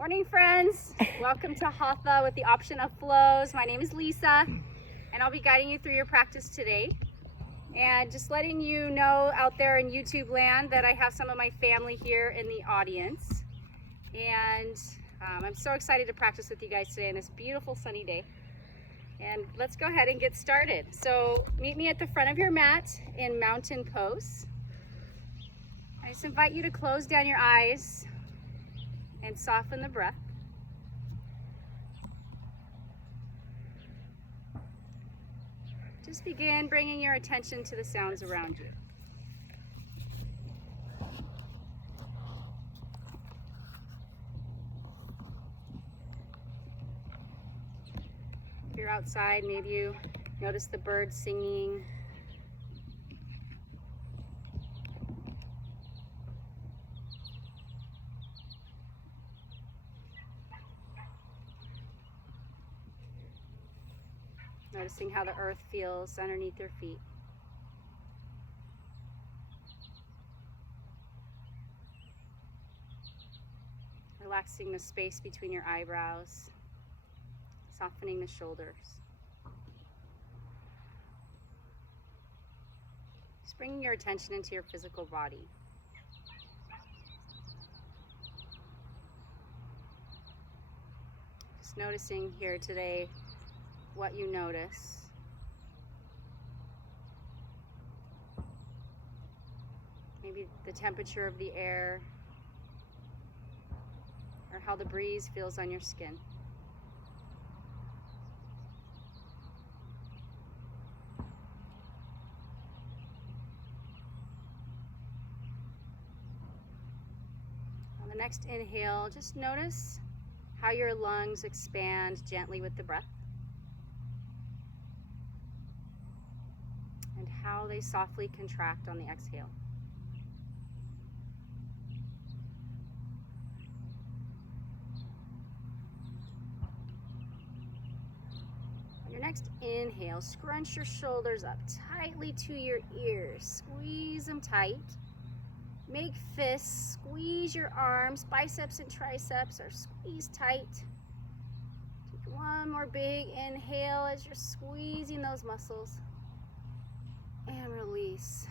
Morning, friends. Welcome to Hatha with the option of flows. My name is Lisa, and I'll be guiding you through your practice today. And just letting you know out there in YouTube land that I have some of my family here in the audience. And I'm so excited to practice with you guys today on this beautiful sunny day. And let's go ahead and get started. So meet me at the front of your mat in mountain pose. I just invite you to close down your eyes and soften the breath. Just begin bringing your attention to the sounds around you. If you're outside, maybe you notice the birds singing. Noticing how the earth feels underneath your feet. Relaxing the space between your eyebrows, softening the shoulders. Just bringing your attention into your physical body. Just noticing here today what you notice. Maybe the temperature of the air, or how the breeze feels on your skin. On the next inhale, just notice how your lungs expand gently with the breath, and how they softly contract on the exhale. On your next inhale, scrunch your shoulders up tightly to your ears. Squeeze them tight. Make fists. Squeeze your arms. Biceps and triceps are squeezed tight. Take one more big inhale as you're squeezing those muscles. And release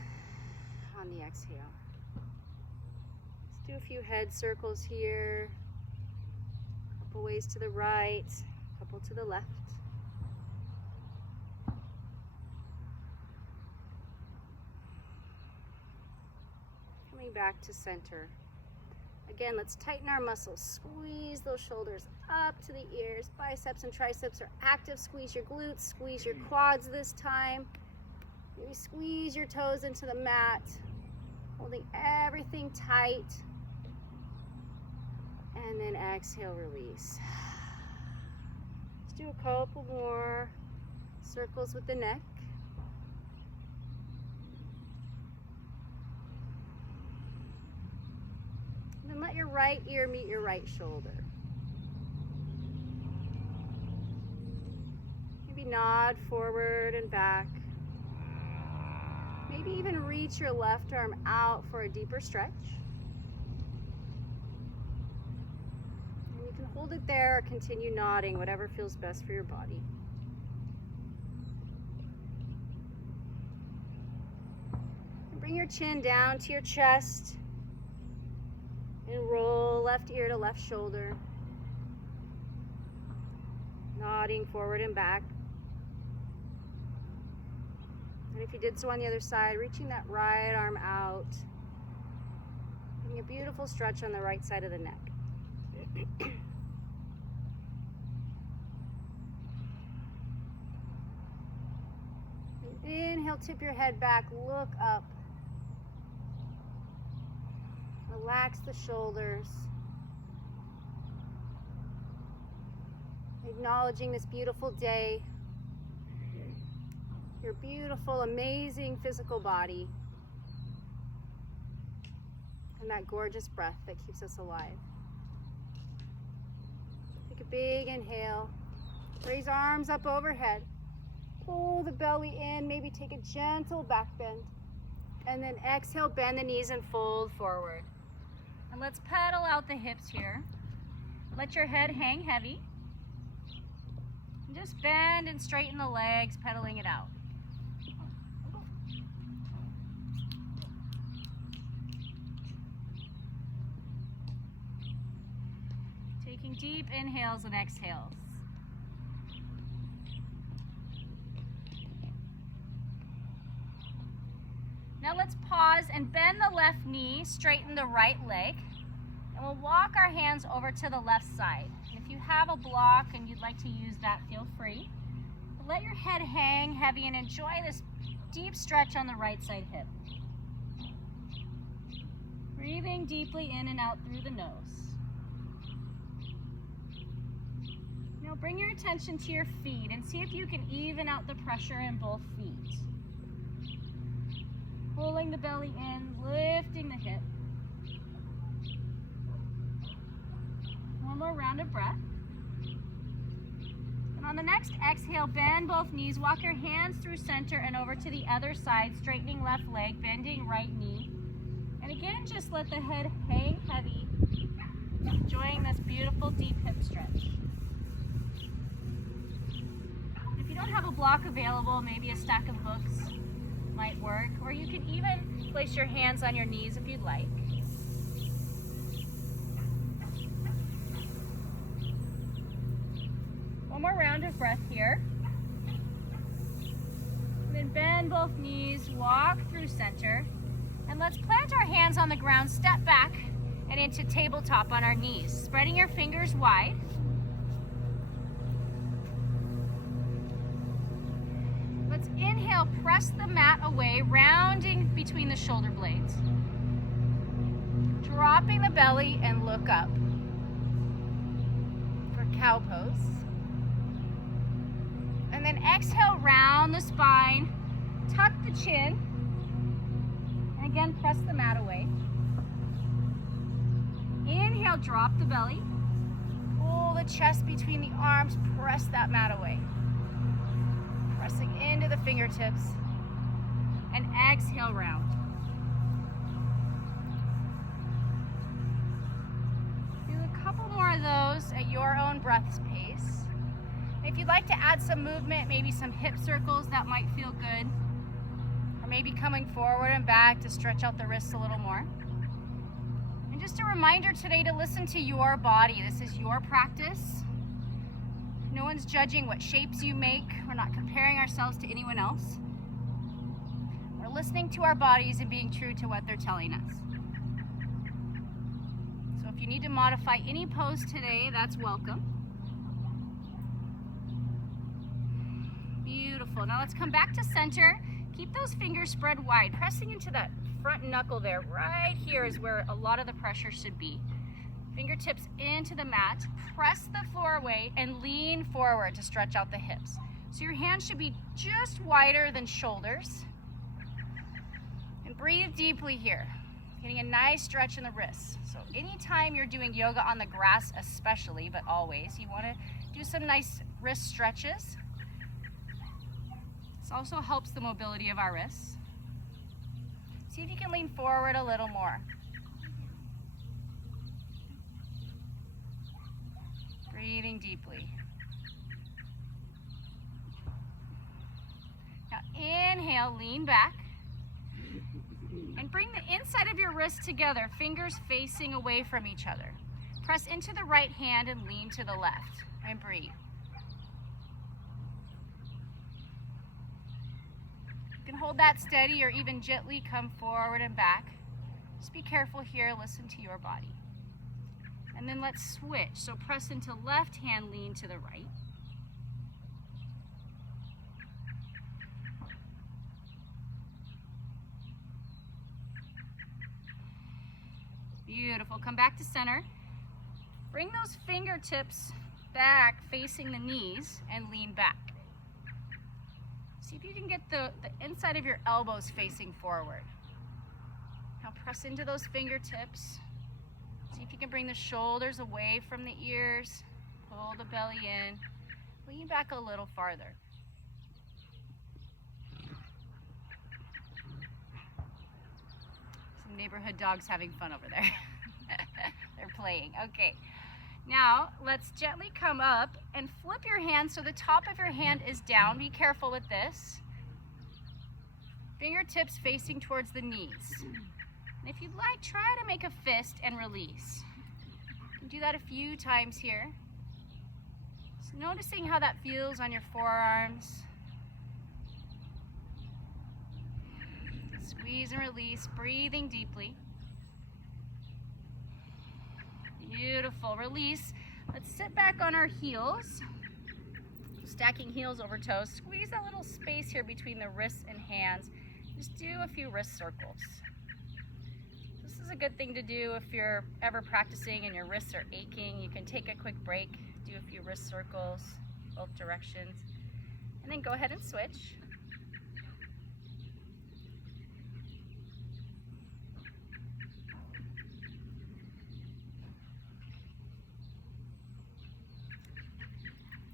on the exhale. Let's do a few head circles here. A couple ways to the right, a couple to the left. Coming back to center. Again, let's tighten our muscles. Squeeze those shoulders up to the ears. Biceps and triceps are active. Squeeze your glutes, squeeze your quads this time. Maybe squeeze your toes into the mat, holding everything tight. And then exhale, release. Let's do a couple more circles with the neck. And then let your right ear meet your right shoulder. Maybe nod forward and back. Maybe even reach your left arm out for a deeper stretch. And you can hold it there or continue nodding, whatever feels best for your body. And bring your chin down to your chest and roll left ear to left shoulder. Nodding forward and back. And if you did so on the other side, reaching that right arm out. Getting a beautiful stretch on the right side of the neck. And inhale, tip your head back, look up. Relax the shoulders. Acknowledging this beautiful day. Your beautiful, amazing physical body. And that gorgeous breath that keeps us alive. Take a big inhale. Raise arms up overhead. Pull the belly in, maybe take a gentle back bend. And then exhale, bend the knees and fold forward. And let's pedal out the hips here. let your head hang heavy. And just bend and straighten the legs, pedaling it out. Taking deep inhales and exhales. Now let's pause and bend the left knee, straighten the right leg, and we'll walk our hands over to the left side. And if you have a block and you'd like to use that, feel free. But let your head hang heavy and enjoy this deep stretch on the right side hip. Breathing deeply in and out through the nose. Now bring your attention to your feet and see if you can even out the pressure in both feet. Pulling the belly in, lifting the hip. One more round of breath. And on the next exhale, bend both knees, walk your hands through center and over to the other side, straightening left leg, bending right knee. And again, just let the head hang heavy, enjoying this beautiful deep hip stretch. If you don't have a block available, maybe a stack of books might work, or you can even place your hands on your knees if you'd like. One more round of breath here. And then bend both knees, walk through center, and let's plant our hands on the ground, step back and into tabletop on our knees, spreading your fingers wide. Let's inhale, press the mat away, rounding between the shoulder blades. Dropping the belly and look up for cow pose. And then exhale, round the spine, tuck the chin, and again, press the mat away. Inhale, drop the belly, pull the chest between the arms, press that mat away. Pressing into the fingertips, and exhale, round. Do a couple more of those at your own breath pace. If you'd like to add some movement, maybe some hip circles, that might feel good. Or maybe coming forward and back to stretch out the wrists a little more. And just a reminder today to listen to your body. This is your practice. No one's judging what shapes you make. We're not comparing ourselves to anyone else. We're listening to our bodies and being true to what they're telling us. So if you need to modify any pose today, that's welcome. Beautiful. Now let's come back to center. Keep those fingers spread wide, pressing into that front knuckle there. Right here is where a lot of the pressure should be. Fingertips into the mat, press the floor away, and lean forward to stretch out the hips. So your hands should be just wider than shoulders. And breathe deeply here, getting a nice stretch in the wrists. So anytime you're doing yoga on the grass especially, but always, you want to do some nice wrist stretches. This also helps the mobility of our wrists. See if you can lean forward a little more. Breathing deeply. Now inhale, lean back. And bring the inside of your wrists together, fingers facing away from each other. Press into the right hand and lean to the left. And breathe. You can hold that steady or even gently come forward and back. Just be careful here, listen to your body. And then let's switch. So press into left hand, lean to the right. Beautiful. Come back to center. Bring those fingertips back facing the knees and lean back. See if you can get the inside of your elbows facing forward. Now press into those fingertips. See if you can bring the shoulders away from the ears. Pull the belly in. Lean back a little farther. Some neighborhood dogs having fun over there. They're playing. Okay. Now, let's gently come up and flip your hand so the top of your hand is down. Be careful with this. Fingertips facing towards the knees. And if you'd like, try to make a fist and release. You can do that a few times here. So noticing how that feels on your forearms. Squeeze and release, breathing deeply. Beautiful, release. Let's sit back on our heels. Stacking heels over toes. Squeeze that little space here between the wrists and hands. Just do a few wrist circles. This is a good thing to do if you're ever practicing and your wrists are aching. You can take a quick break, do a few wrist circles, both directions, and then go ahead and switch.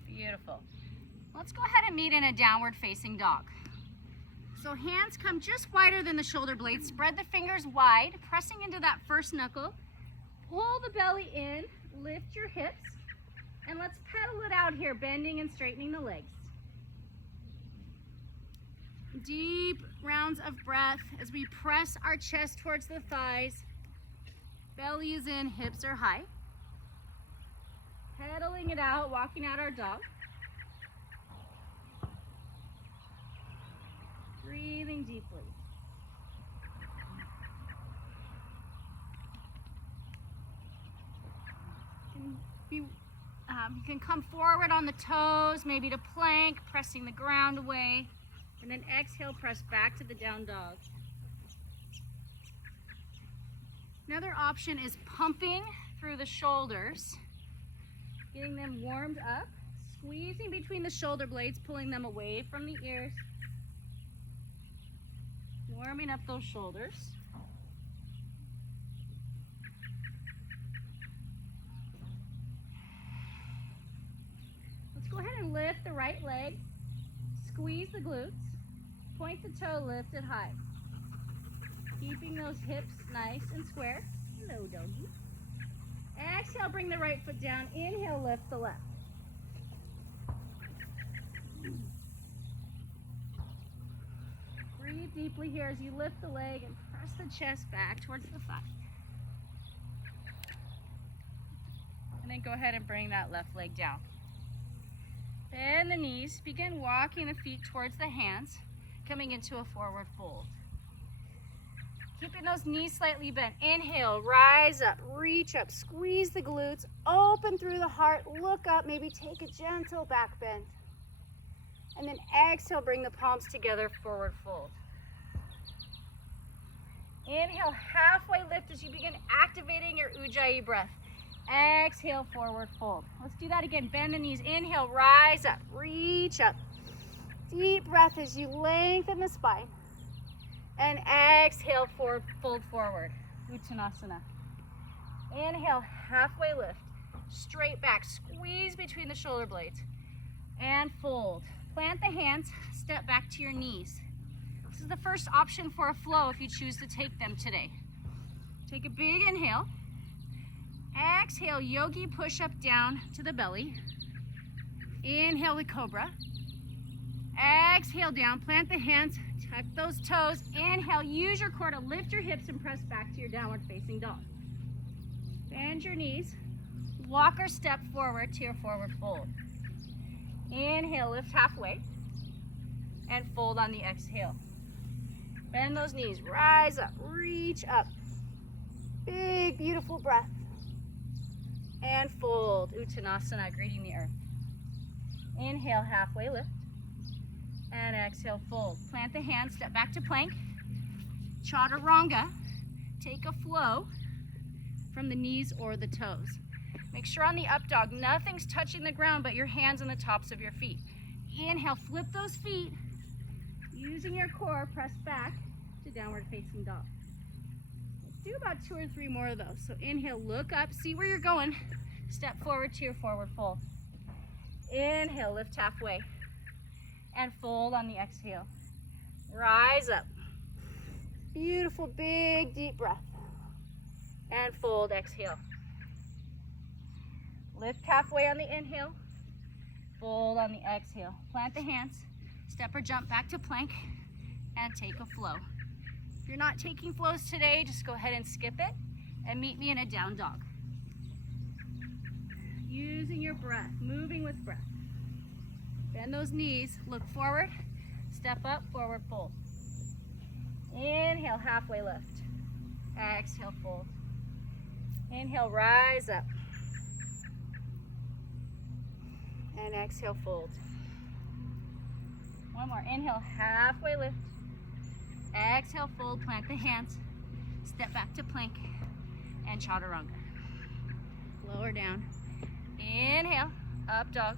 Beautiful. Let's go ahead and meet in a downward facing dog. So hands come just wider than the shoulder blades. Spread the fingers wide, pressing into that first knuckle. Pull the belly in, lift your hips, and let's pedal it out here, bending and straightening the legs. Deep rounds of breath as we press our chest towards the thighs. Belly is in, hips are high. Pedaling it out, walking out our dog. Breathing deeply. You can come forward on the toes, maybe to plank, pressing the ground away, and then exhale, press back to the down dog. Another option is pumping through the shoulders, getting them warmed up, squeezing between the shoulder blades, pulling them away from the ears. Warming up those shoulders. Let's go ahead and lift the right leg. Squeeze the glutes. Point the toe, lift it high. Keeping those hips nice and square. Hello, doggy. Exhale, bring the right foot down. Inhale, lift the left. Breathe deeply here as you lift the leg and press the chest back towards the thigh. And then go ahead and bring that left leg down. Bend the knees. Begin walking the feet towards the hands, coming into a forward fold. Keeping those knees slightly bent. Inhale, rise up, reach up, squeeze the glutes, open through the heart, look up, maybe take a gentle back bend. And then exhale, bring the palms together, forward fold. Inhale, halfway lift as you begin activating your Ujjayi breath. Exhale, forward fold. Let's do that again. Bend the knees. Inhale, rise up, reach up. Deep breath as you lengthen the spine. And exhale, forward, fold forward. Uttanasana. Inhale, halfway lift. Straight back. Squeeze between the shoulder blades. And fold. Plant the hands, step back to your knees. This is the first option for a flow if you choose to take them today. Take a big inhale. Exhale, yogi push up down to the belly. Inhale the cobra. Exhale down, plant the hands, tuck those toes. Inhale, use your core to lift your hips and press back to your downward facing dog. Bend your knees. Walk or step forward to your forward fold. Inhale, lift halfway, and fold on the exhale. Bend those knees, rise up, reach up. Big, beautiful breath. And fold, Uttanasana, greeting the earth. Inhale, halfway lift, and exhale, fold. Plant the hands, step back to plank. Chaturanga, take a flow from the knees or the toes. Make sure on the up dog, nothing's touching the ground but your hands on the tops of your feet. Inhale, flip those feet. Using your core, press back to downward facing dog. Let's do about 2 or 3 more of those. So inhale, look up, see where you're going. Step forward to your forward fold. Inhale, lift halfway. And fold on the exhale. Rise up. Beautiful, big, deep breath. And fold, exhale. Lift halfway on the inhale, fold on the exhale. Plant the hands, step or jump back to plank, and take a flow. If you're not taking flows today, just go ahead and skip it and meet me in a down dog. Using your breath, moving with breath. Bend those knees, look forward, step up, forward fold. Inhale, halfway lift. Exhale, fold. Inhale, rise up. And exhale, fold. One more. Inhale, halfway lift. Exhale, fold. Plant the hands. Step back to plank and chaturanga. Lower down. Inhale, up dog.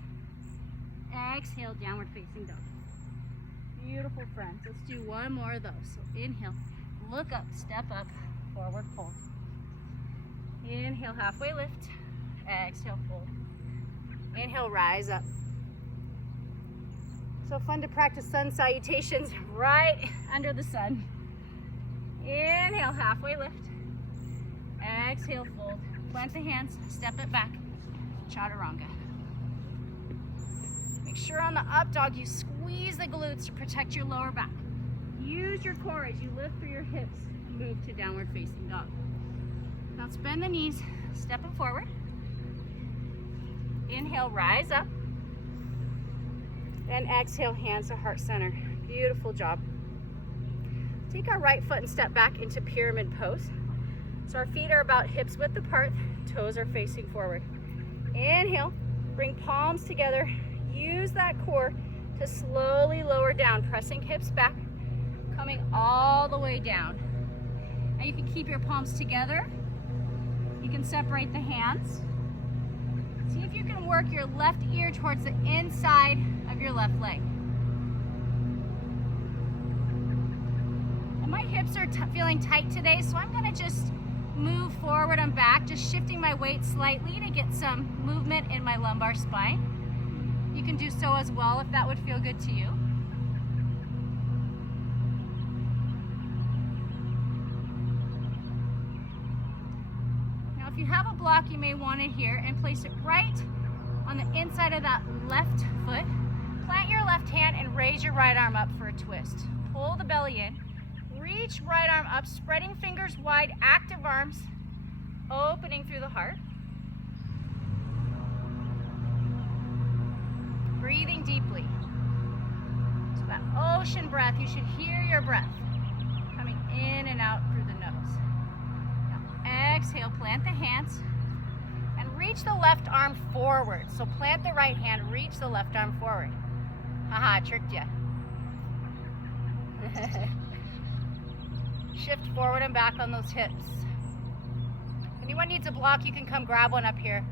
Exhale, downward facing dog. Beautiful, friends. Let's do one more of those. So inhale, look up, step up, forward fold. Inhale, halfway lift. Exhale, fold. Inhale, rise up. So fun to practice sun salutations right under the sun. Inhale, halfway lift. Exhale, fold. Plant the hands, step it back, chaturanga. Make sure on the up dog you squeeze the glutes to protect your lower back. Use your core as you lift through your hips and move to downward facing dog. Now let's bend the knees, step it forward. Inhale, rise up. And exhale, hands to heart center. Beautiful job. Take our right foot and step back into pyramid pose. So our feet are about hips width apart, toes are facing forward. Inhale, bring palms together. Use that core to slowly lower down, pressing hips back, coming all the way down. Now you can keep your palms together. You can separate the hands. See if you can work your left ear towards the inside of your left leg. And my hips are feeling tight today, so I'm gonna just move forward and back, just shifting my weight slightly to get some movement in my lumbar spine. You can do so as well if that would feel good to you. Now if you have a block, you may want it here and place it right on the inside of that left foot. Plant your left hand and raise your right arm up for a twist. Pull the belly in. Reach right arm up, spreading fingers wide, active arms, opening through the heart. Breathing deeply. So that ocean breath, you should hear your breath coming in and out through the nose. Now exhale, plant the hands and reach the left arm forward. So plant the right hand, reach the left arm forward. Haha, tricked ya. Shift forward and back on those hips. If anyone needs a block, you can come grab one up here.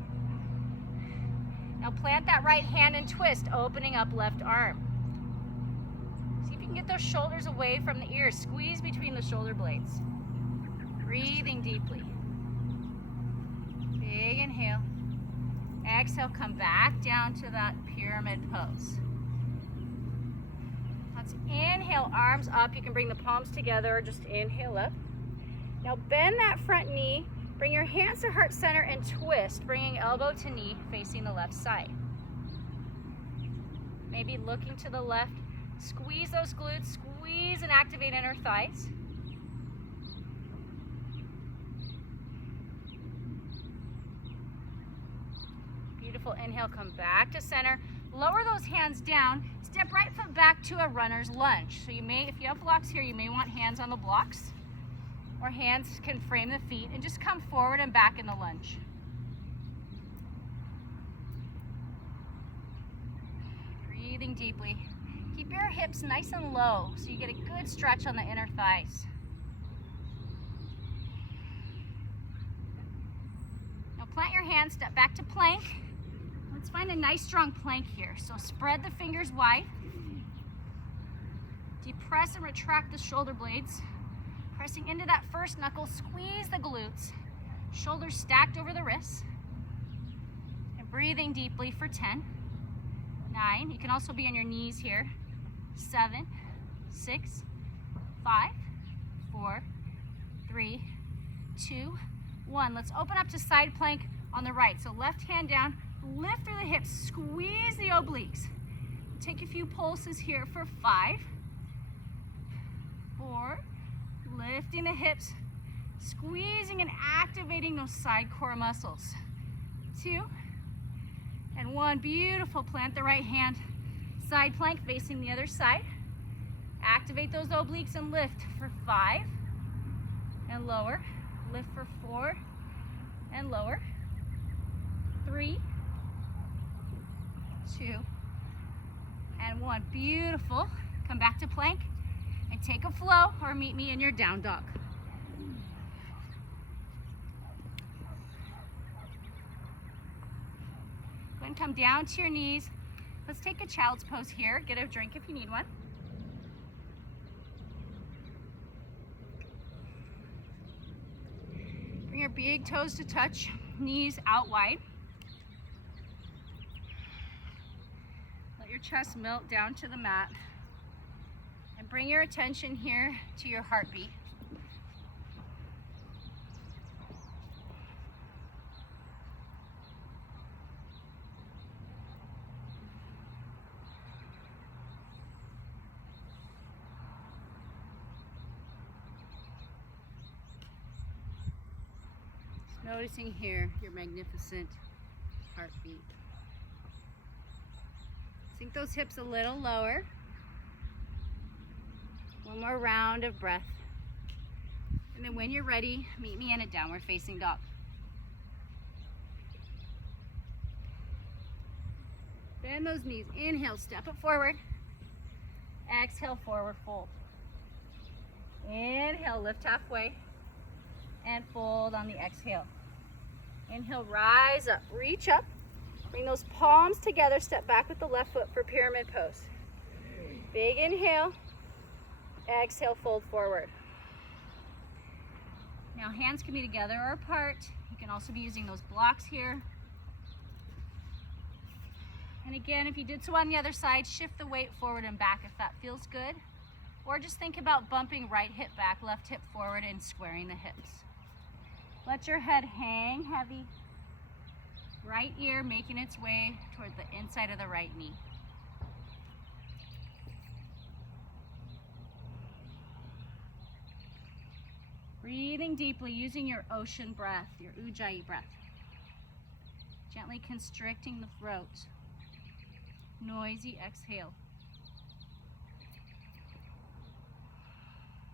Now plant that right hand and twist, opening up left arm. See if you can get those shoulders away from the ears. Squeeze between the shoulder blades. Breathing deeply. Big inhale. Exhale, come back down to that pyramid pose. Let's inhale, arms up. You can bring the palms together or just inhale up. Now bend that front knee. Bring your hands to heart center and twist, bringing elbow to knee facing the left side. Maybe looking to the left. Squeeze those glutes, squeeze and activate inner thighs. Beautiful. Inhale, come back to center. Lower those hands down. Step right foot back to a runner's lunge. So you may, if you have blocks here, you may want hands on the blocks, or hands can frame the feet, and just come forward and back in the lunge. Breathing deeply. Keep your hips nice and low so you get a good stretch on the inner thighs. Now plant your hands, step back to plank. Let's find a nice strong plank here. So spread the fingers wide. Depress and retract the shoulder blades. Pressing into that first knuckle, squeeze the glutes. Shoulders stacked over the wrists. And breathing deeply for 10, 9. You can also be on your knees here. 7, 6, 5, 4, 3, 2, 1. Let's open up to side plank on the right. So left hand down, Lift through the hips, squeeze the obliques. Take a few pulses here for 5, 4, lifting the hips, squeezing and activating those side core muscles. 2, and 1. Beautiful. Plant the right hand, side plank facing the other side. Activate those obliques and lift for 5 and lower. Lift for 4 and lower. 3, 2, and 1. Beautiful. Come back to plank and take a flow, or meet me in your down dog. Go ahead and come down to your knees. Let's take a child's pose here. Get a drink if you need one. Bring your big toes to touch, knees out wide. Let your chest melt down to the mat. And bring your attention here to your heartbeat. Just noticing here your magnificent heartbeat. Sink those hips a little lower. One more round of breath. And then when you're ready, meet me in a downward facing dog. Bend those knees. Inhale, step it forward. Exhale, forward fold. Inhale, lift halfway. And fold on the exhale. Inhale, rise up, reach up. Bring those palms together, step back with the left foot for pyramid pose. Big inhale. Exhale, fold forward. Now hands can be together or apart. You can also be using those blocks here. And again, if you did so on the other side, shift the weight forward and back if that feels good. Or just think about bumping right hip back, left hip forward, and squaring the hips. Let your head hang heavy. Right ear making its way toward the inside of the right knee. Breathing deeply, using your ocean breath, your ujjayi breath. Gently constricting the throat. Noisy exhale.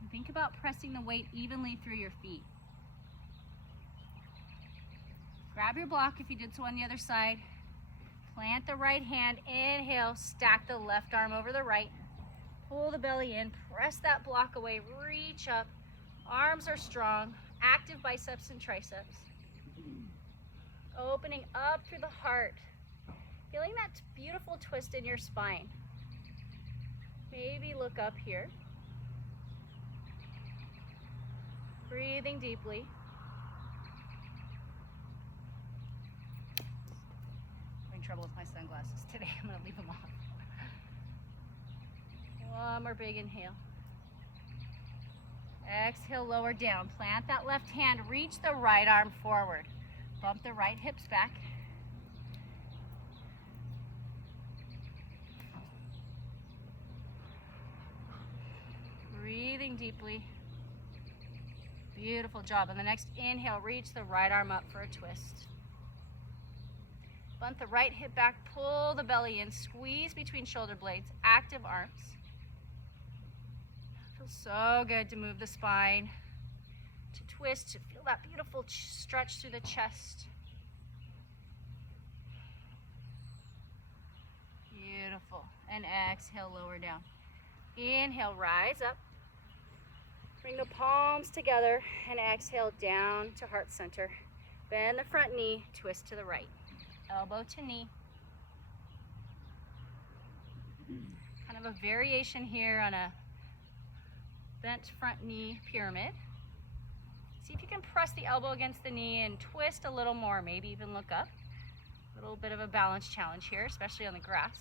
And think about pressing the weight evenly through your feet. Grab your block if you did so on the other side. Plant the right hand, inhale, stack the left arm over the right. Pull the belly in, press that block away, reach up. Arms are strong, active biceps and triceps. Opening up through the heart. Feeling that beautiful twist in your spine. Maybe look up here. Breathing deeply. I'm having trouble with my sunglasses today. I'm going to leave them off. One more big inhale. Exhale, lower down. Plant that left hand. Reach the right arm forward. Bump the right hips back. Breathing deeply. Beautiful job. On the next inhale, reach the right arm up for a twist. Bump the right hip back. Pull the belly in. Squeeze between shoulder blades. Active arms. Feels so good to move the spine, to twist, to feel that beautiful stretch through the chest. Beautiful. And exhale, lower down. Inhale, rise up. Bring the palms together and exhale down to heart center. Bend the front knee, twist to the right. Elbow to knee. Kind of a variation here on a bent front knee pyramid. See if you can press the elbow against the knee and twist a little more, maybe even look up. A little bit of a balance challenge here, especially on the grass.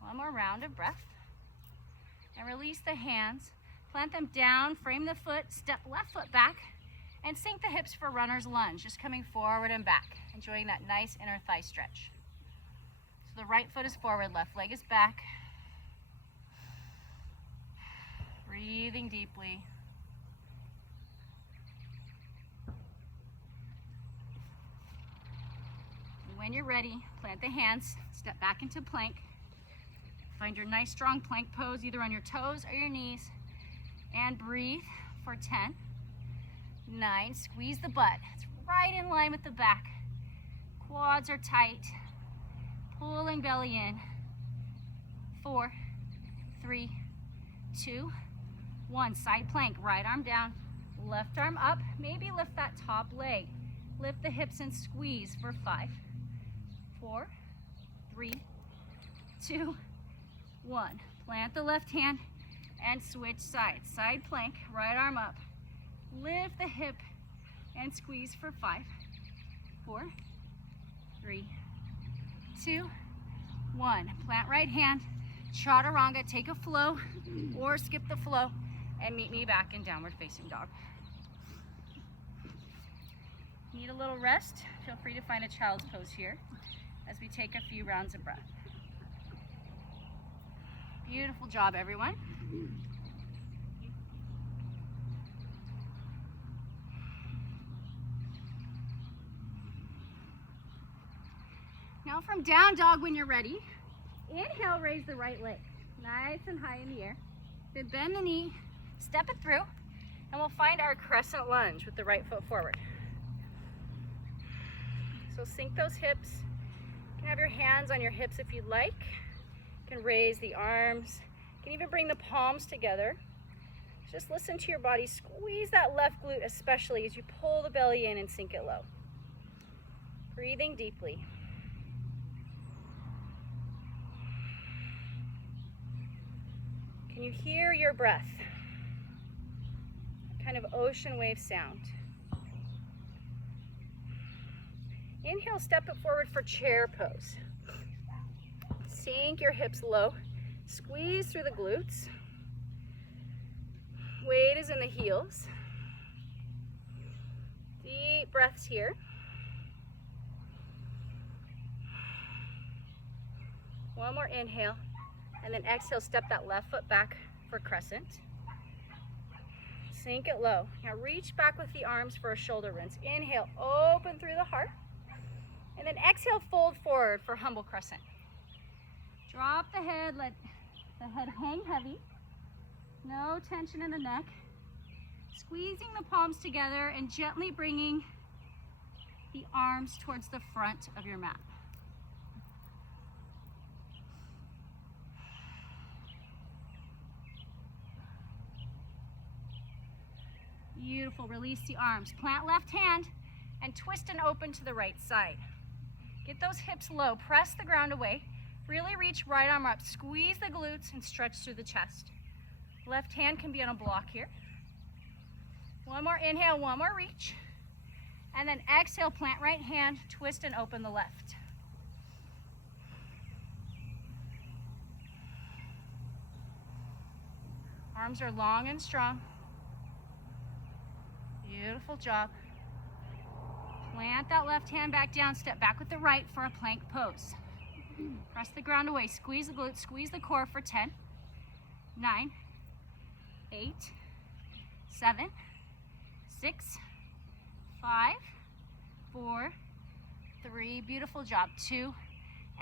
One more round of breath. And release the hands. Plant them down, frame the foot, step left foot back, and sink the hips for runner's lunge, just coming forward and back, enjoying that nice inner thigh stretch. So the right foot is forward, left leg is back. Breathing deeply. And when you're ready, plant the hands, step back into plank. Find your nice strong plank pose, either on your toes or your knees. And breathe for 10, 9, squeeze the butt. It's right in line with the back. Quads are tight. Pulling belly in. 4, 3, 2, 1. Side plank, right arm down, left arm up. Maybe lift that top leg. Lift the hips and squeeze for 5, 4, 3, 2, 1. Plant the left hand and switch sides. Side plank, right arm up. Lift the hip and squeeze for 5, 4, 3, 2, 1. Plant right hand, chaturanga, take a flow or skip the flow and meet me back in downward facing dog. Need a little rest? Feel free to find a child's pose here as we take a few rounds of breath. Beautiful job, everyone. Now from down dog, when you're ready, inhale, raise the right leg nice and high in the air. Then bend the knee, step it through, and we'll find our crescent lunge with the right foot forward. So sink those hips. You can have your hands on your hips if you'd like. You can raise the arms. You can even bring the palms together. Just listen to your body. Squeeze that left glute, especially as you pull the belly in and sink it low. Breathing deeply. Can you hear your breath? Kind of ocean wave sound. Inhale, step it forward for chair pose. Sink your hips low. Squeeze through the glutes. Weight is in the heels. Deep breaths here. One more inhale. And then exhale, step that left foot back for crescent. Sink it low. Now reach back with the arms for a shoulder rinse. Inhale, open through the heart. And then exhale, fold forward for humble crescent. Drop the head, let the head hang heavy. No tension in the neck. Squeezing the palms together and gently bringing the arms towards the front of your mat. Beautiful, release the arms. Plant left hand and twist and open to the right side. Get those hips low, press the ground away. Really reach right arm up, squeeze the glutes and stretch through the chest. Left hand can be on a block here. One more inhale, one more reach. And then exhale, plant right hand, twist and open the left. Arms are long and strong. Beautiful job. Plant that left hand back down, step back with the right for a plank pose. Press the ground away, squeeze the glutes, squeeze the core for 10, 9, 8, 7, 6, 5, 4, 3, beautiful job, 2,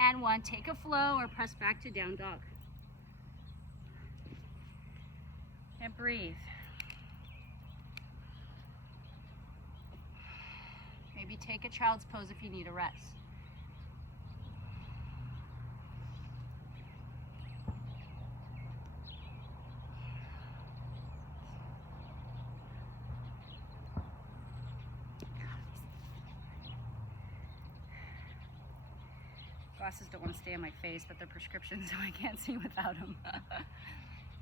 and 1. Take a flow or press back to down dog. And breathe. Maybe take a child's pose if you need a rest. Glasses don't want to stay on my face, but they're prescriptions, so I can't see without them.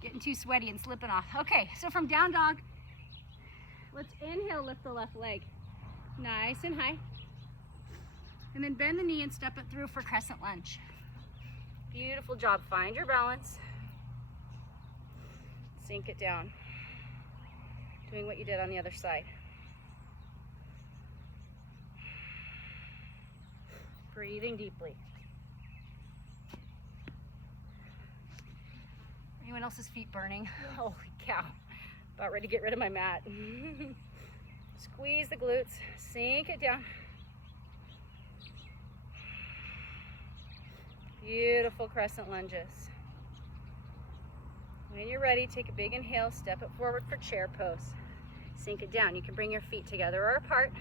Getting too sweaty and slipping off. Okay, so from down dog, let's inhale, lift the left leg. Nice and high. And then bend the knee and step it through for crescent lunge. Beautiful job. Find your balance. Sink it down. Doing what you did on the other side. Breathing deeply. Anyone else's feet burning? Holy cow. About ready to get rid of my mat. Squeeze the glutes, sink it down. Beautiful crescent lunges. When you're ready, take a big inhale, step it forward for chair pose. Sink it down. You can bring your feet together or apart.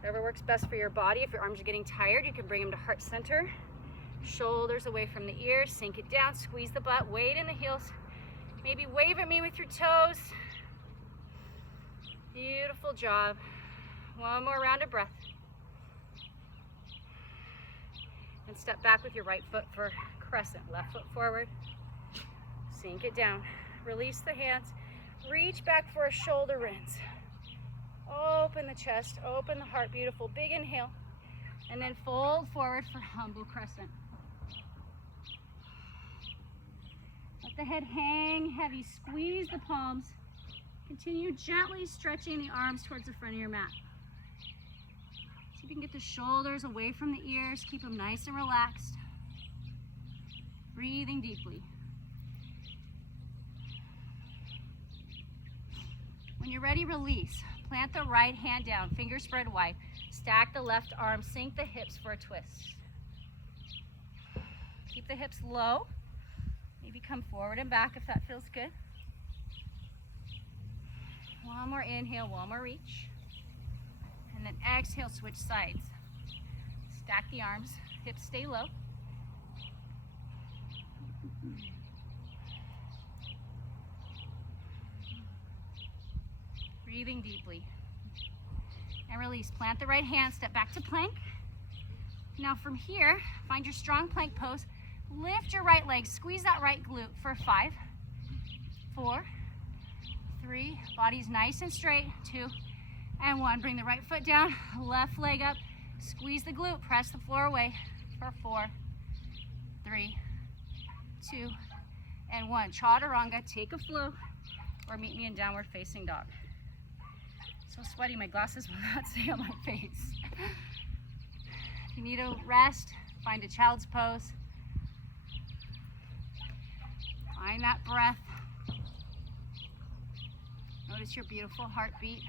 Whatever works best for your body. If your arms are getting tired, you can bring them to heart center. Shoulders away from the ears, sink it down, squeeze the butt, weight in the heels. Maybe wave at me with your toes. Beautiful job. One more round of breath. And step back with your right foot for crescent. Left foot forward. Sink it down. Release the hands. Reach back for a shoulder rinse. Open the chest, open the heart. Beautiful. Big inhale. And then fold forward for humble crescent. Let the head hang heavy. Squeeze the palms. Continue gently stretching the arms towards the front of your mat. See if you can get the shoulders away from the ears. Keep them nice and relaxed. Breathing deeply. When you're ready, release. Plant the right hand down, fingers spread wide. Stack the left arm, sink the hips for a twist. Keep the hips low. Maybe come forward and back if that feels good. One more inhale, one more reach. And then exhale, switch sides. Stack the arms, hips stay low. Breathing deeply. And release. Plant the right hand, step back to plank. Now from here, find your strong plank pose. Lift your right leg, squeeze that right glute for 5, 4, 3, body's nice and straight, 2, and 1. Bring the right foot down, left leg up, squeeze the glute, press the floor away for 4, 3, 2, and 1. Chaturanga, take a flow, or meet me in downward facing dog. So sweaty, my glasses will not stay on my face. If you need a rest, find a child's pose. Find that breath. Notice your beautiful heartbeat.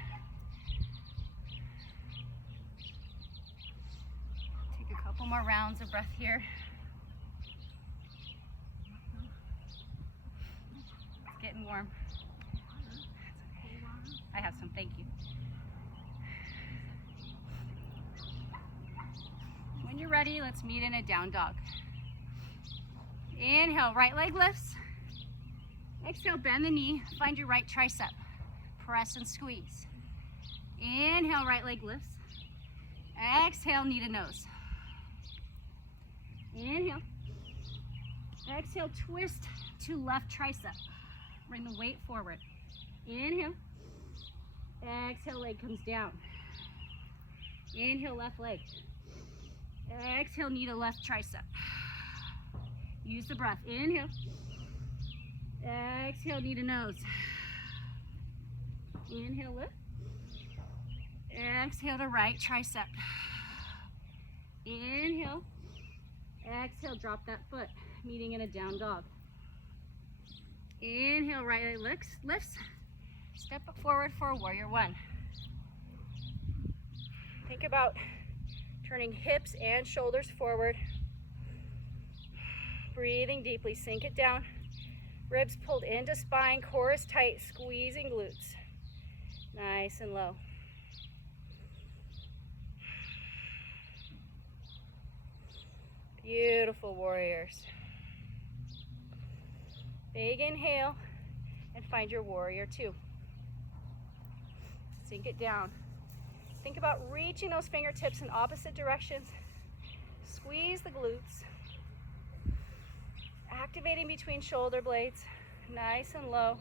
Take a couple more rounds of breath here. It's getting warm. I have some, thank you. When you're ready, let's meet in a down dog. Inhale, right leg lifts. Exhale, bend the knee, find your right tricep. Press and squeeze. Inhale, right leg lifts. Exhale, knee to nose. Inhale. Exhale, twist to left tricep. Bring the weight forward. Inhale. Exhale, leg comes down. Inhale, left leg. Exhale, knee to left tricep. Use the breath. Inhale. Exhale, knee to nose. Inhale, lift. Exhale to right tricep. Inhale. Exhale, drop that foot, meeting in a down dog. Inhale, right leg lifts. Step forward for a warrior 1. Think about turning hips and shoulders forward. Breathing deeply, sink it down. Ribs pulled into spine, core is tight, squeezing glutes. Nice and low. Beautiful warriors. Big inhale and find your warrior 2. Sink it down. Think about reaching those fingertips in opposite directions. Squeeze the glutes. Activating between shoulder blades. Nice and low.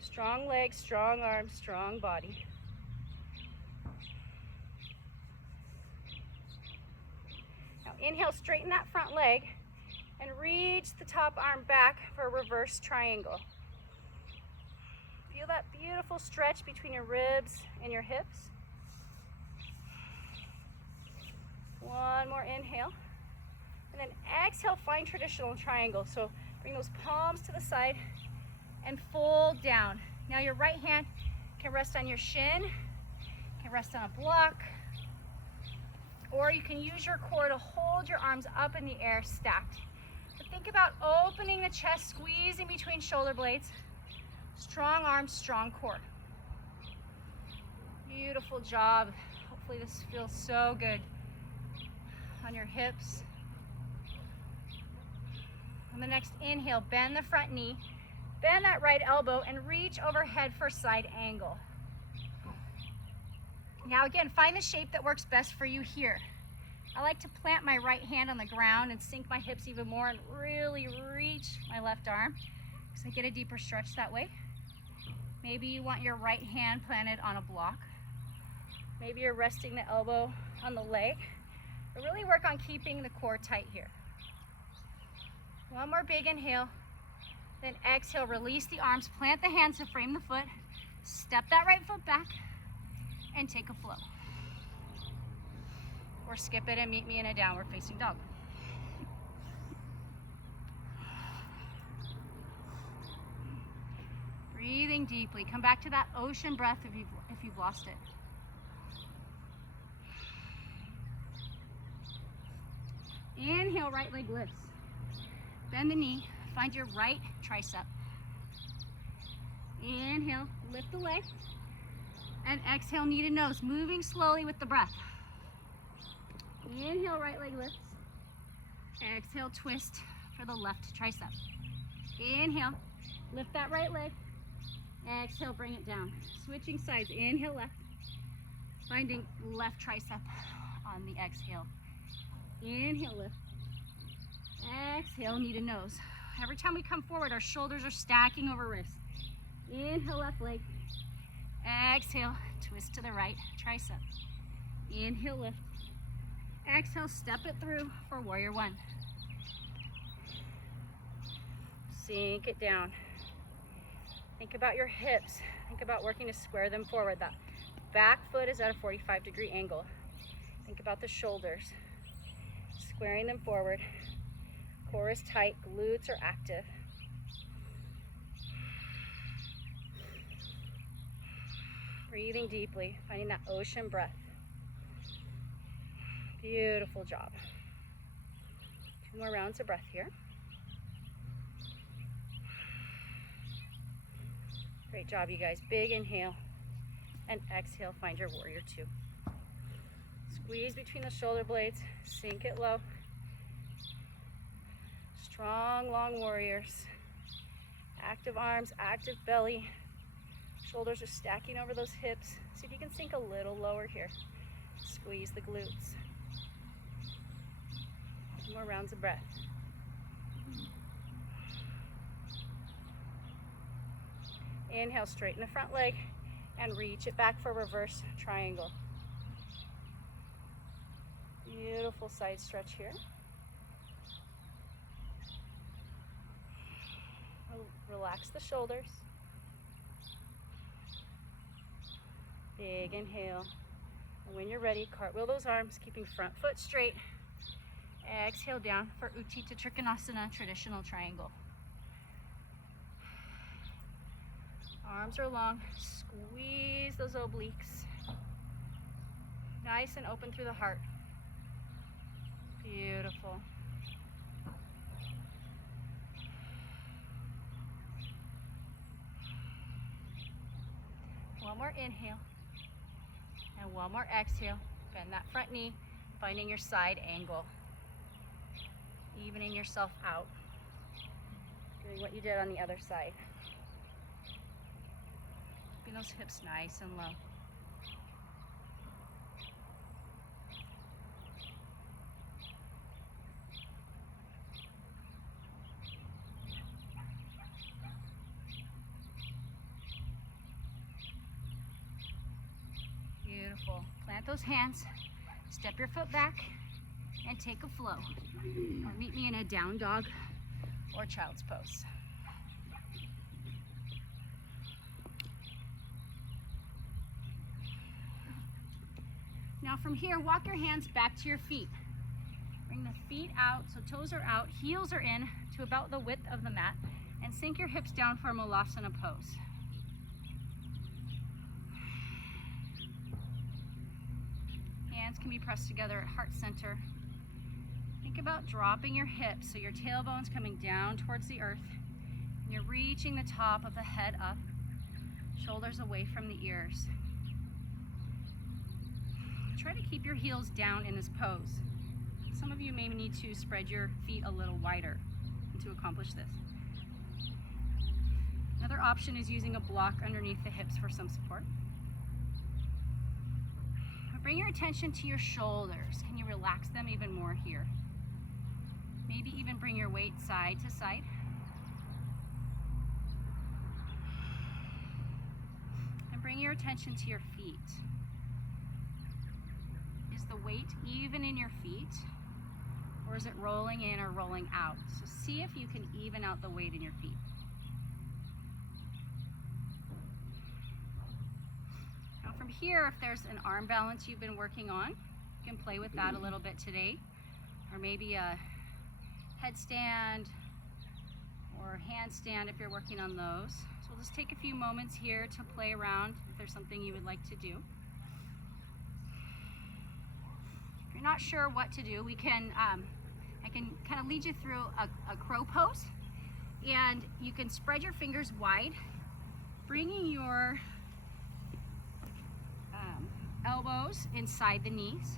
Strong legs, strong arms, strong body. Now inhale, straighten that front leg and reach the top arm back for a reverse triangle. Feel that beautiful stretch between your ribs and your hips. One more inhale. And then exhale, find traditional triangle. So bring those palms to the side and fold down. Now your right hand can rest on your shin, can rest on a block, or you can use your core to hold your arms up in the air stacked. But think about opening the chest, squeezing between shoulder blades. Strong arms, strong core. Beautiful job. Hopefully this feels so good on your hips. On the next inhale, bend the front knee, bend that right elbow, and reach overhead for side angle. Now again, find the shape that works best for you here. I like to plant my right hand on the ground and sink my hips even more and really reach my left arm because I get a deeper stretch that way. Maybe you want your right hand planted on a block. Maybe you're resting the elbow on the leg. But really work on keeping the core tight here. One more big inhale. Then exhale, release the arms, plant the hands to frame the foot, step that right foot back, and take a flow. Or skip it and meet me in a downward facing dog. Breathing deeply. Come back to that ocean breath if you've lost it. Inhale, right leg lifts. Bend the knee, find your right tricep. Inhale, lift the leg. And exhale, knee to nose, moving slowly with the breath. Inhale, right leg lifts. Exhale, twist for the left tricep. Inhale, lift that right leg. Exhale, bring it down. Switching sides, inhale left. Finding left tricep on the exhale. Inhale, lift. Exhale, knee to nose. Every time we come forward, our shoulders are stacking over wrists. Inhale, left leg. Exhale, twist to the right tricep. Inhale, lift. Exhale, step it through for warrior one. Sink it down. Think about your hips. Think about working to square them forward. That back foot is at a 45-degree angle. Think about the shoulders. Squaring them forward. Core is tight, glutes are active. Breathing deeply, finding that ocean breath. Beautiful job. 2 more rounds of breath here. Great job, you guys. Big inhale and exhale, find your warrior two. Squeeze between the shoulder blades, sink it low. Strong, long warriors. Active arms, active belly. Shoulders are stacking over those hips. See if you can sink a little lower here. Squeeze the glutes. 2 more rounds of breath. Inhale, straighten the front leg and reach it back for reverse triangle. Beautiful side stretch here. Relax the shoulders. Big inhale. And when you're ready, cartwheel those arms, keeping front foot straight. Exhale down for Utthita Trikonasana, traditional triangle. Arms are long. Squeeze those obliques. Nice and open through the heart. Beautiful. One more inhale and one more exhale. Bend that front knee, finding your side angle. Evening yourself out. Doing what you did on the other side. Keeping those hips nice and low. Beautiful. Plant those hands, step your foot back, and take a flow. Or meet me in a down dog or child's pose. Now from here, walk your hands back to your feet. Bring the feet out, so toes are out, heels are in to about the width of the mat, and sink your hips down for a Malasana pose. Hands can be pressed together at heart center. Think about dropping your hips so your tailbone's coming down towards the earth, and you're reaching the top of the head up, shoulders away from the ears. Try to keep your heels down in this pose. Some of you may need to spread your feet a little wider to accomplish this. Another option is using a block underneath the hips for some support. Bring your attention to your shoulders. Can you relax them even more here? Maybe even bring your weight side to side. And bring your attention to your feet. Is the weight even in your feet? Or is it rolling in or rolling out? So see if you can even out the weight in your feet. Now from here, if there's an arm balance you've been working on, you can play with that a little bit today. Or maybe a headstand or handstand if you're working on those. So we'll just take a few moments here to play around if there's something you would like to do. If you're not sure what to do, we can I can kind of lead you through a crow pose, and you can spread your fingers wide, bringing your elbows inside the knees,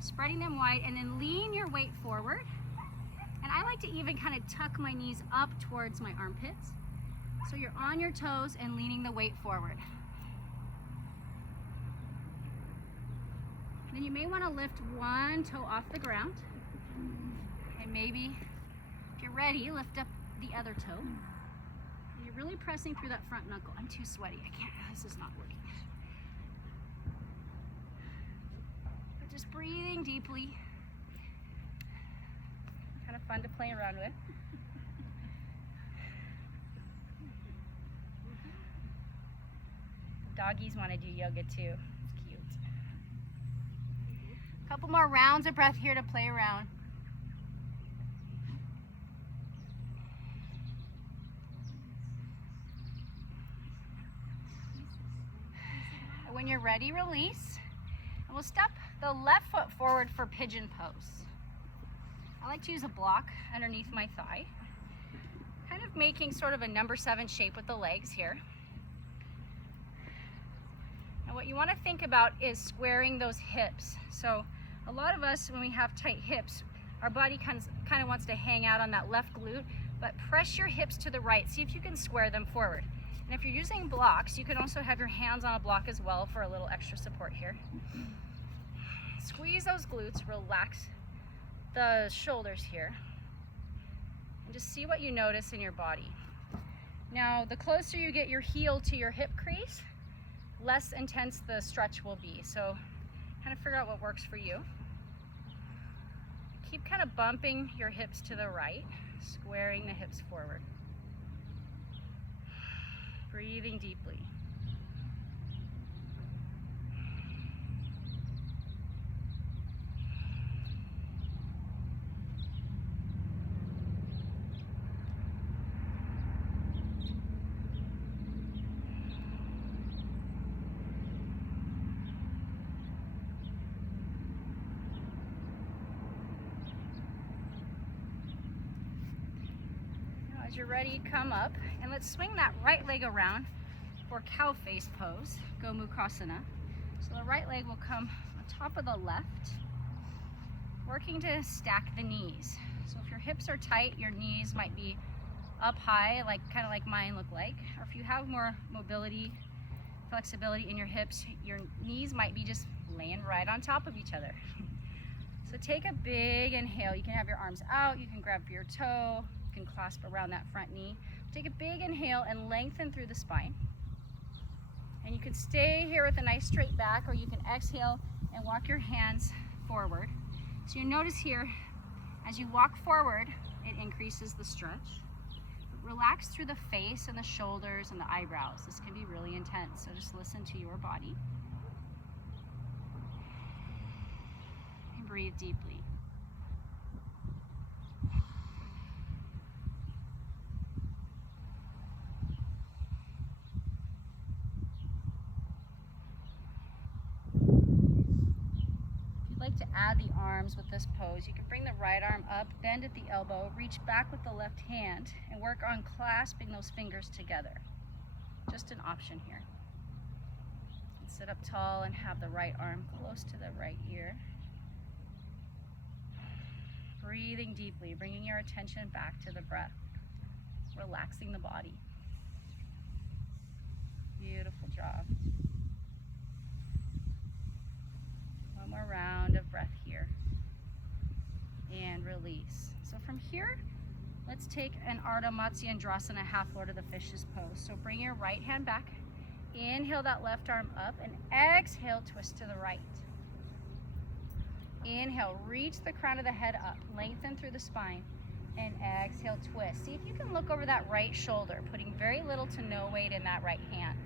spreading them wide, and then lean your weight forward. And I like to even kind of tuck my knees up towards my armpits, so you're on your toes and leaning the weight forward. Then you may want to lift one toe off the ground. And maybe, if you're ready, lift up the other toe. And you're really pressing through that front knuckle. I'm too sweaty. I can't. This is not working. But just breathing deeply. Kind of fun to play around with. Doggies want to do yoga too. It's cute. A couple more rounds of breath here to play around. When you're ready, release. And we'll step the left foot forward for pigeon pose. I like to use a block underneath my thigh, kind of making sort of a number 7 shape with the legs here. And what you want to think about is squaring those hips. So a lot of us, when we have tight hips, our body kind of wants to hang out on that left glute, but press your hips to the right. See if you can square them forward. And if you're using blocks, you can also have your hands on a block as well for a little extra support here. Squeeze those glutes, relax the shoulders here, and just see what you notice in your body. Now, the closer you get your heel to your hip crease, less intense the stretch will be. So kind of figure out what works for you. Keep kind of bumping your hips to the right, squaring the hips forward. Breathing deeply. Now, as you're ready, come up and let's swing that right leg around for cow face pose, Gomukhasana. So the right leg will come on top of the left, working to stack the knees. So if your hips are tight, your knees might be up high, kind of like mine look like. Or if you have more mobility, flexibility in your hips, your knees might be just laying right on top of each other. So take a big inhale. You can have your arms out, you can grab your toe, you can clasp around that front knee. Take a big inhale and lengthen through the spine. And you can stay here with a nice straight back, or you can exhale and walk your hands forward. So you notice here, as you walk forward, it increases the stretch. Relax through the face and the shoulders and the eyebrows. This can be really intense, so just listen to your body. breathe deeply. Like to add the arms with this pose, you can bring the right arm up, bend at the elbow, reach back with the left hand, and work on clasping those fingers together. Just an option here. And sit up tall and have the right arm close to the right ear. Breathing deeply, bringing your attention back to the breath, relaxing the body. Beautiful job. One more round of breath here. And release. So from here, let's take an Ardha Matsyendrasana, half Lord of the Fishes pose. So bring your right hand back. Inhale that left arm up and exhale, twist to the right. Inhale, reach the crown of the head up, lengthen through the spine, and exhale, twist. See if you can look over that right shoulder, putting very little to no weight in that right hand.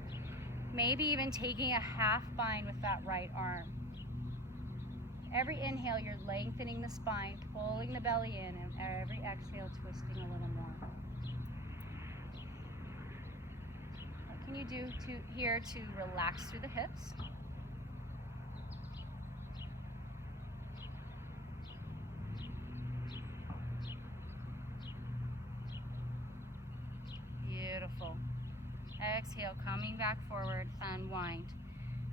Maybe even taking a half bind with that right arm. Every inhale, you're lengthening the spine, pulling the belly in, and every exhale, twisting a little more. What can you do here to relax through the hips? Beautiful. Exhale, coming back forward, unwind.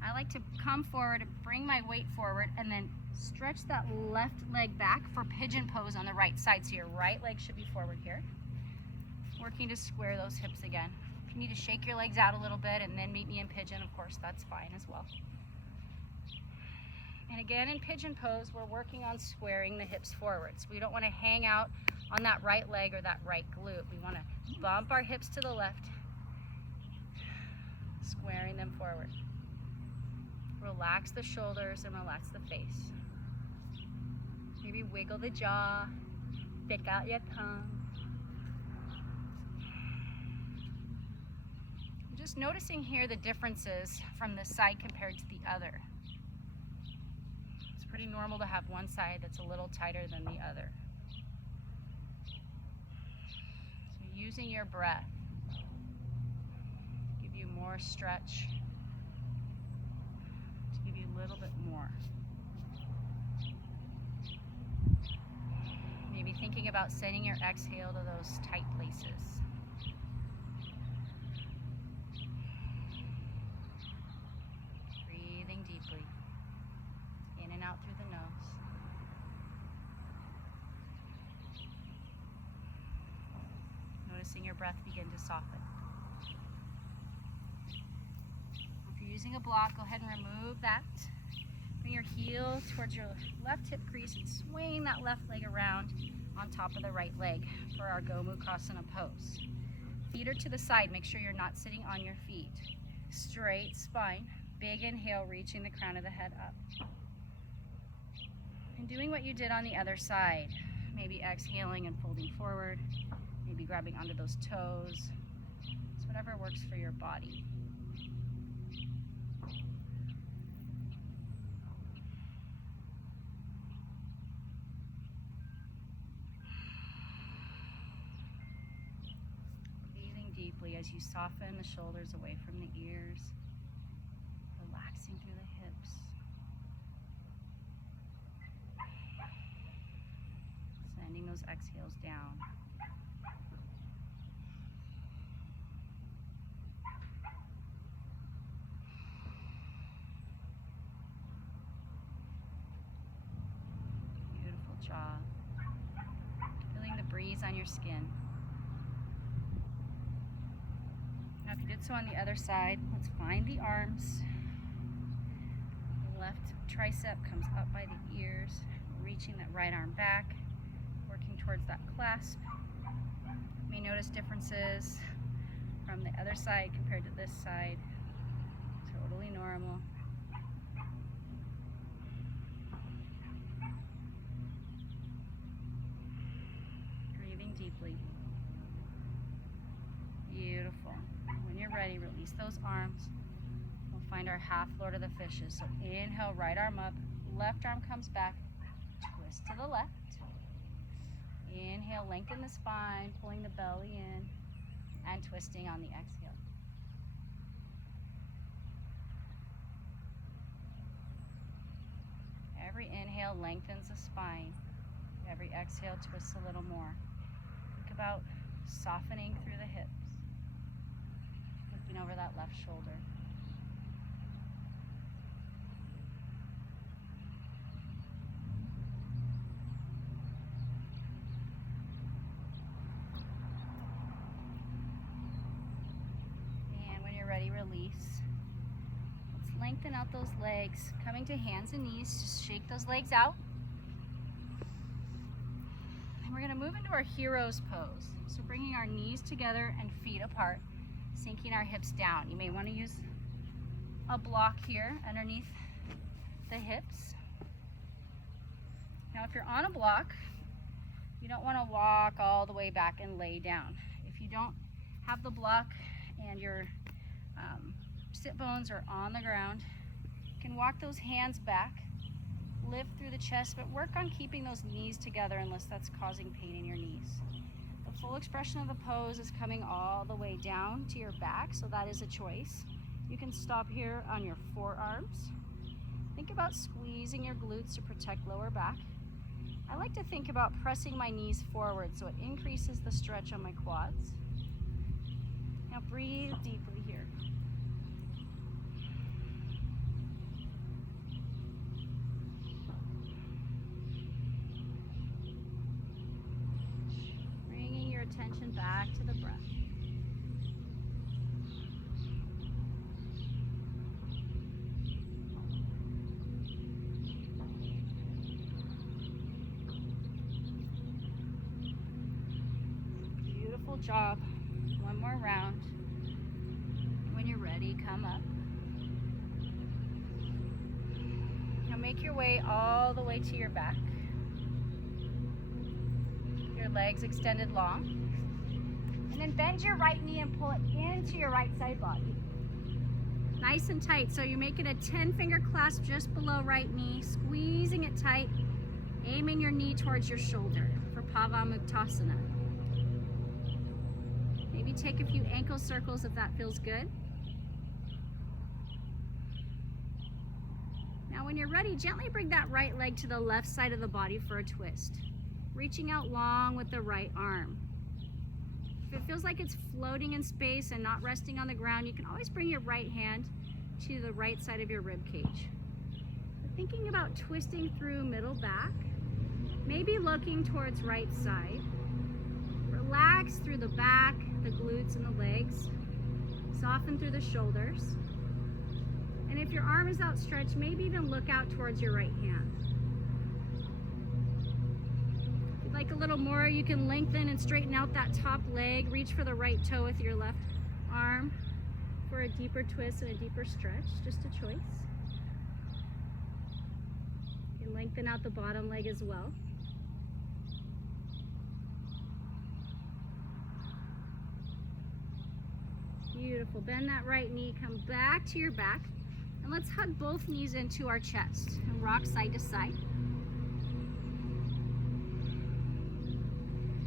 I like to come forward, bring my weight forward, and then stretch that left leg back for pigeon pose on the right side. So your right leg should be forward here. Working to square those hips again. If you need to shake your legs out a little bit and then meet me in pigeon, of course, that's fine as well. And again, in pigeon pose, we're working on squaring the hips forward. So we don't want to hang out on that right leg or that right glute. We want to bump our hips to the left, squaring them forward. Relax the shoulders and relax the face. Maybe wiggle the jaw, stick out your tongue. Just noticing here the differences from this side compared to the other. It's pretty normal to have one side that's a little tighter than the other. So using your breath to give you more stretch, to give you a little bit more. Maybe thinking about sending your exhale to those tight places. Breathing deeply, in and out through the nose. Noticing your breath begin to soften. If you're using a block, go ahead and remove that. Bring your heel towards your left hip crease and swing that left leg around on top of the right leg for our Gomukhasana pose. Feet are to the side. Make sure you're not sitting on your feet. Straight spine. Big inhale, reaching the crown of the head up. And doing what you did on the other side. Maybe exhaling and folding forward. Maybe grabbing onto those toes. It's whatever works for your body. Deeply as you soften the shoulders away from the ears, relaxing through the hips, sending those exhales down. Beautiful job. Feeling the breeze on your skin. Now if you did so on the other side, let's find the arms. The left tricep comes up by the ears, reaching that right arm back, working towards that clasp. You may notice differences from the other side compared to this side. Totally normal. Breathing deeply. Beautiful. When you're ready, release those arms. We'll find our half Lord of the Fishes. So inhale, right arm up, left arm comes back, twist to the left. Inhale, lengthen the spine, pulling the belly in, and twisting on the exhale. Every inhale lengthens the spine. Every exhale twists a little more. Think about softening through the hips. Looking over that left shoulder. And when you're ready, release. Let's lengthen out those legs. Coming to hands and knees, just shake those legs out. And we're going to move into our hero's pose. So bringing our knees together and feet apart, sinking our hips down. You may want to use a block here underneath the hips. Now if you're on a block, you don't want to walk all the way back and lay down. If you don't have the block and your sit bones are on the ground, you can walk those hands back, lift through the chest, but work on keeping those knees together unless that's causing pain in your knees. The full expression of the pose is coming all the way down to your back, so that is a choice. You can stop here on your forearms. Think about squeezing your glutes to protect lower back. I like to think about pressing my knees forward so it increases the stretch on my quads. Now breathe deeply here. Bringing your attention back to the breath. Beautiful job. One more round. When you're ready, come up. Now make your way all the way to your back. Your legs extended long. And then bend your right knee and pull it into your right side body. Nice and tight. So you're making a 10-finger clasp just below right knee, squeezing it tight, aiming your knee towards your shoulder for Pavamuktasana. Maybe take a few ankle circles if that feels good. Now when you're ready, gently bring that right leg to the left side of the body for a twist. Reaching out long with the right arm. If it feels like it's floating in space and not resting on the ground, you can always bring your right hand to the right side of your rib cage. Thinking about twisting through middle back, maybe looking towards right side. Relax through the back, the glutes and the legs. Soften through the shoulders. And if your arm is outstretched, maybe even look out towards your right hand. If you'd like a little more, you can lengthen and straighten out that top leg. Reach for the right toe with your left arm for a deeper twist and a deeper stretch. Just a choice. You can lengthen out the bottom leg as well. Beautiful. Bend that right knee, come back to your back, and let's hug both knees into our chest and rock side to side.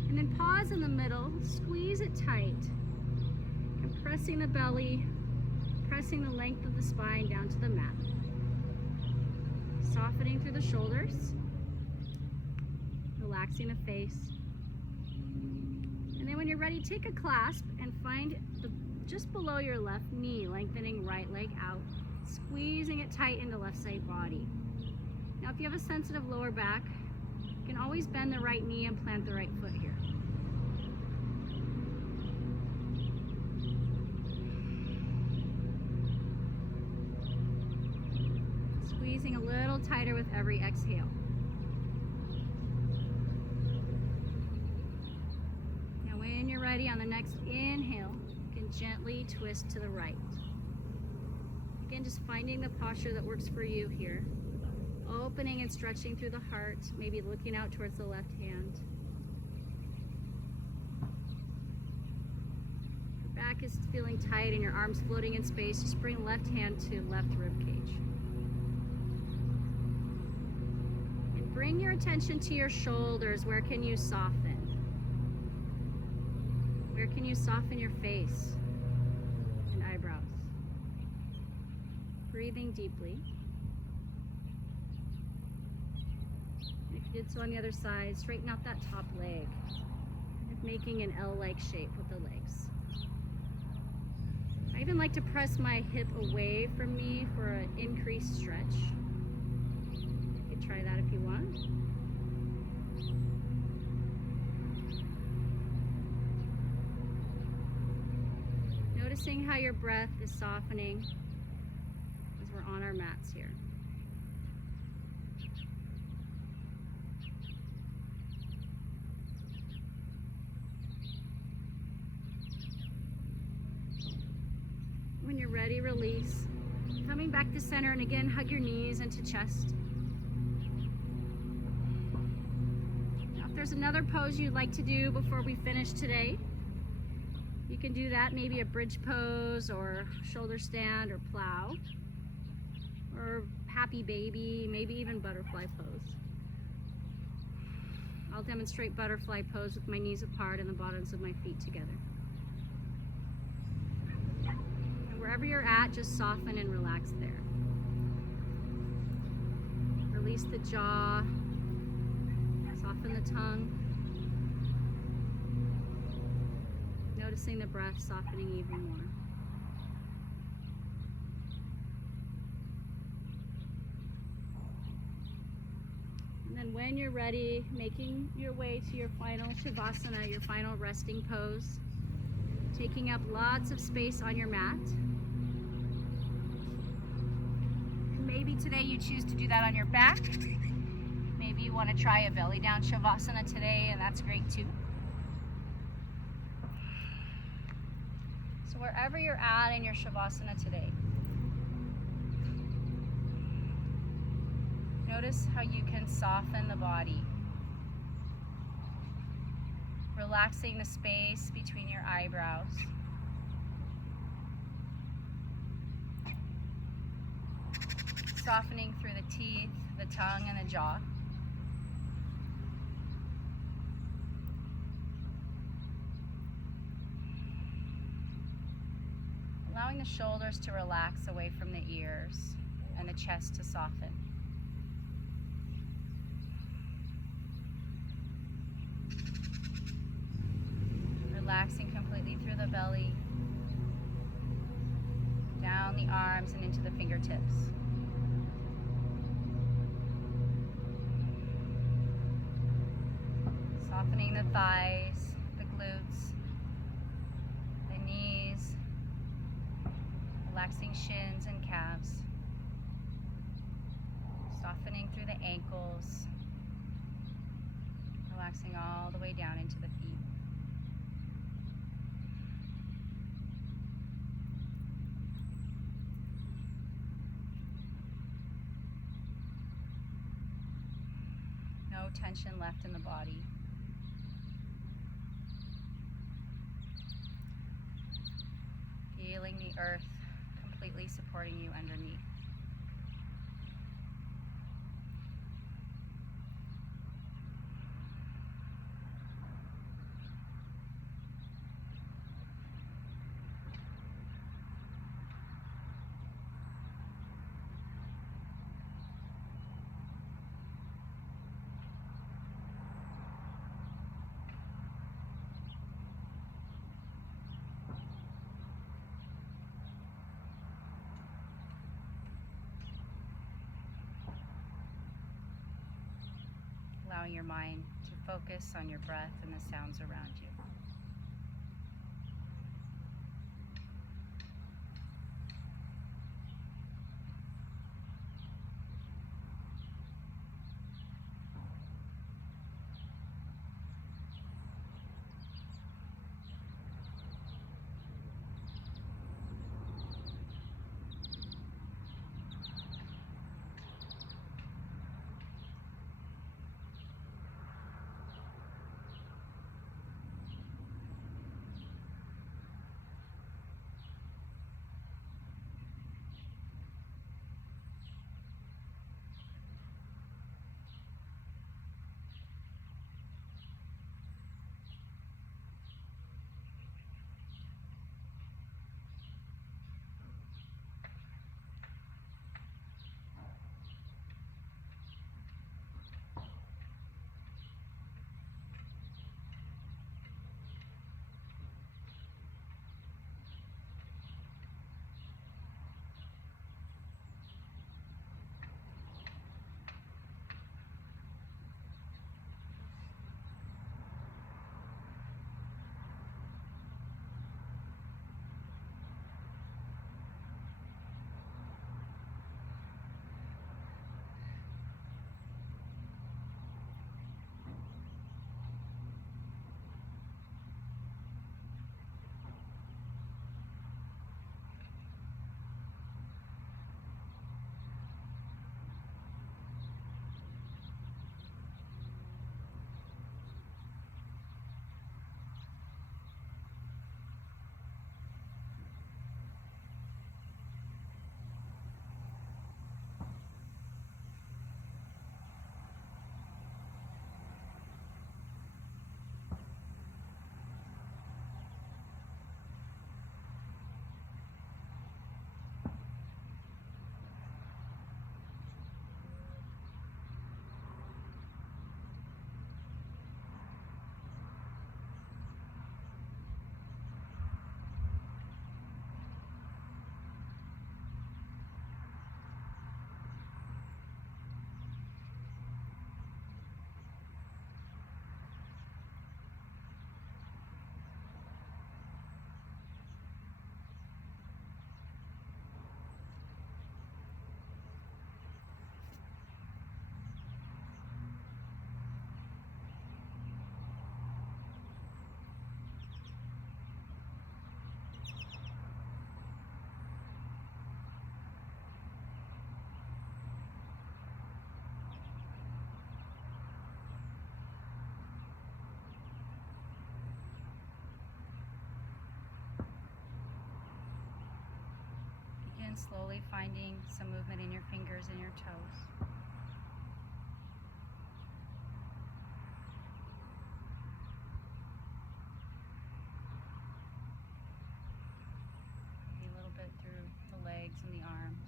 And then pause in the middle, squeeze it tight, compressing the belly, pressing the length of the spine down to the mat. Softening through the shoulders, relaxing the face. And then when you're ready, take a clasp and find just below your left knee, lengthening right leg out, squeezing it tight into left side body. Now if you have a sensitive lower back, you can always bend the right knee and plant the right foot here. Squeezing a little tighter with every exhale. Now when you're ready, on the next inhale, gently twist to the right. Again, just finding the posture that works for you here. Opening and stretching through the heart, maybe looking out towards the left hand. Your back is feeling tight and your arms floating in space. Just bring left hand to left rib cage. And bring bring your attention to your shoulders. Where can you soften? Where can you soften your face and eyebrows? Breathing deeply. If you did so on the other side, straighten out that top leg, making an L-like shape with the legs. I even like to press my hip away from me for an increased stretch. You could try that if you want. Noticing how your breath is softening as we're on our mats here. When you're ready, release. Coming back to center, and again, hug your knees into chest. Now, if there's another pose you'd like to do before we finish today, you can do that, maybe a bridge pose or shoulder stand or plow or happy baby, maybe even butterfly pose. I'll demonstrate butterfly pose with my knees apart and the bottoms of my feet together. Wherever you're at, just soften and relax there. Release the jaw, soften the tongue. Noticing the breath softening even more. And then when you're ready, making your way to your final Shavasana, your final resting pose, taking up lots of space on your mat. Maybe today you choose to do that on your back. Maybe you want to try a belly down Shavasana today, and that's great too. So wherever you're at in your Shavasana today, notice how you can soften the body, relaxing the space between your eyebrows. Softening through the teeth, the tongue, and the jaw. Allowing the shoulders to relax away from the ears and the chest to soften. Relaxing completely through the belly, down the arms and into the fingertips. Softening the thighs, the glutes, the knees, relaxing shins and calves, softening through the ankles, relaxing all the way down into the feet. No tension left in the body. Feeling the earth completely supporting you underneath. Allowing your mind to focus on your breath and the sounds around you. And slowly finding some movement in your fingers and your toes. Maybe a little bit through the legs and the arms.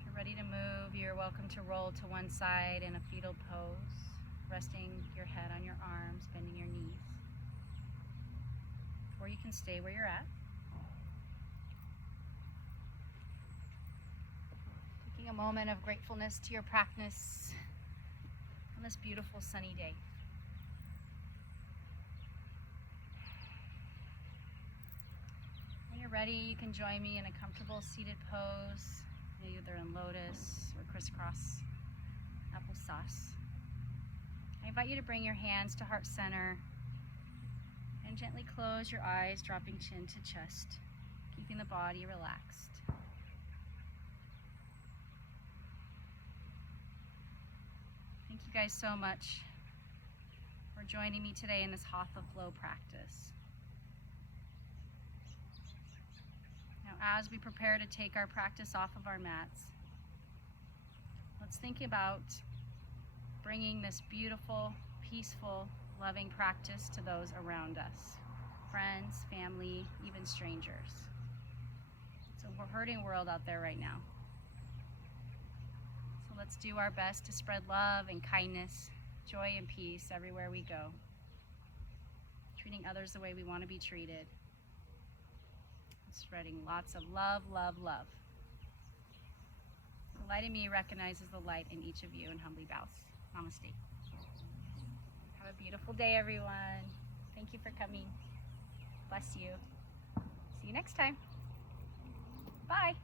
If you're ready to move, you're welcome to roll to one side in a fetal pose, resting your head on your arms, bending your knees. Or you can stay where you're at. Taking a moment of gratefulness to your practice on this beautiful sunny day. When you're ready, you can join me in a comfortable seated pose, either in lotus or crisscross applesauce. I invite you to bring your hands to heart center and gently close your eyes, dropping chin to chest, keeping the body relaxed. Thank you guys so much for joining me today in this Hatha flow practice. Now, as we prepare to take our practice off of our mats, let's think about bringing this beautiful, peaceful, loving practice to those around us, friends, family, even strangers. It's a hurting world out there right now. So let's do our best to spread love and kindness, joy and peace everywhere we go, treating others the way we want to be treated, spreading lots of love, love, love. The light in me recognizes the light in each of you and humbly bows. Namaste. Have a beautiful day, everyone. Thank you for coming. Bless you. See you next time. Bye.